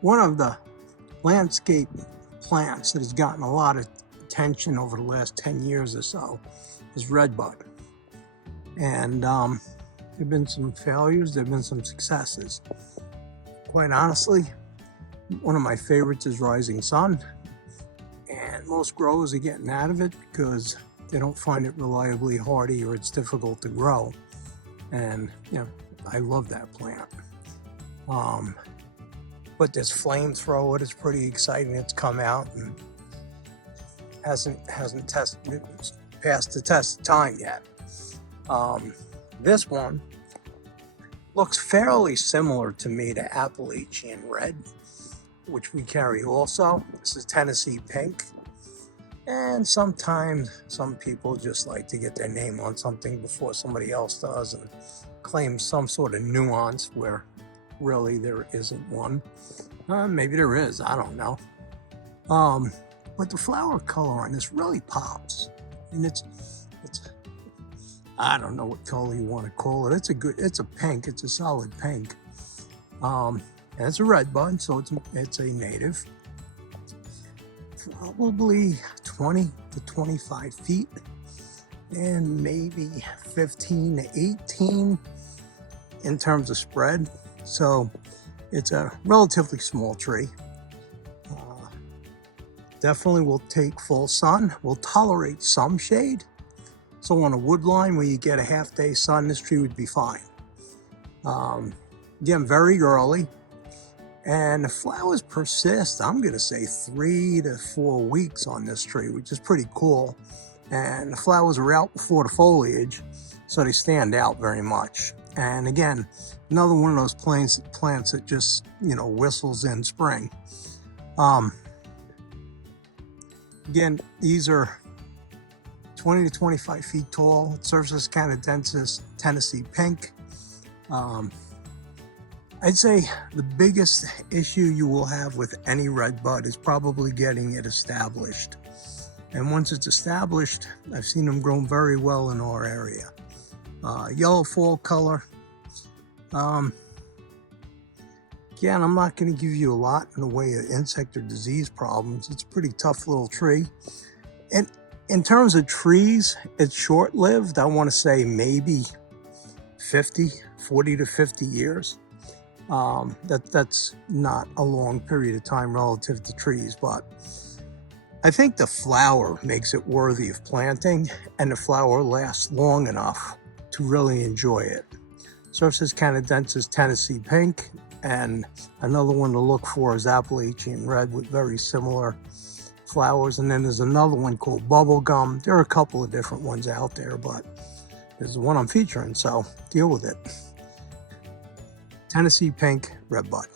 One of the landscape plants that has gotten a lot of attention over the last 10 years or so is redbud. And there have been some failures, there have been some successes. Quite honestly, one of my favorites is rising sun. And most growers are getting out of it because they don't find it reliably hardy or it's difficult to grow. And, I love that plant. But this flamethrower is pretty exciting. It's come out and hasn't passed the test of time yet. This one looks fairly similar to me to Appalachian Red, which we carry also. This is Tennessee Pink. And sometimes some people just like to get their name on something before somebody else does and claim some sort of nuance where really there isn't one. Maybe there is, I don't know. But the flower color on this really pops. And it's I don't know what color you want to call it. It's a pink, it's a solid pink. And it's a red bud, so it's a native. Probably 20 to 25 feet and maybe 15 to 18 in terms of spread. So it's a relatively small tree. Definitely will take full sun, will tolerate some shade. So on a wood line where you get a half day sun, this tree would be fine. Again, very early. And the flowers persist, I'm gonna say 3 to 4 weeks on this tree, which is pretty cool. And the flowers are out before the foliage, so they stand out very much. And again, another one of those plants that just, whistles in spring. Again, these are 20 to 25 feet tall. Cercis Canadensis, Tennessee Pink. I'd say the biggest issue you will have with any red bud is probably getting it established. And once it's established, I've seen them grow very well in our area. Yellow fall color. Again, I'm not going to give you a lot in the way of insect or disease problems. It's a pretty tough little tree. And in terms of trees, it's short-lived. I want to say maybe 40 to 50 years. That's not a long period of time relative to trees, but I think the flower makes it worthy of planting, and the flower lasts long enough to really enjoy it. Cercis Canadensis Tennessee Pink, and another one to look for is Appalachian Red with very similar flowers. And then there's another one called Bubblegum. There are a couple of different ones out there, but this is the one I'm featuring, so deal with it. Tennessee Pink, red bud.